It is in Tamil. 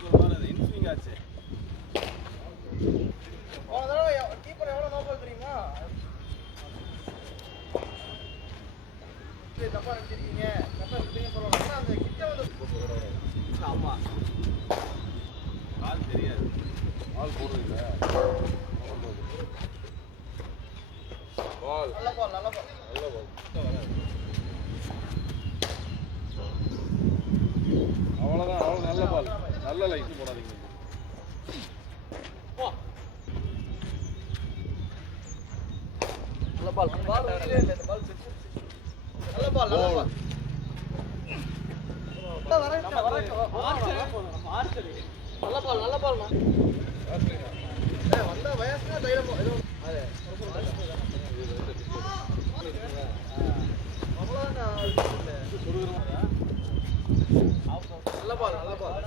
போன தடவை கீப்பர் எவ்வளோ நோக்கம் தெரியுமா? தப்பா நினைச்சிருக்கீங்க, தப்பா நினைச்சீங்க சொல்லலாம். ஆனால் அந்த கிட்ட வந்து ஆமா ஆள் தெரியாது, ஆள் போடுறது இல்லை. பால் நல்ல பால், நல்ல பால், நல்ல பால். அவ்வளோதான், அவ்வளோ நல்ல பால், நல்ல லைட் போடாதீங்க. நல்ல பால், பால் வெளியே இல்லை, இந்த பால் செட். நல்ல பால், நல்ல பால். நல்ல பால், நல்ல பால். வந்த வயசுல தைரியம் நல்ல பால், நல்ல பால்.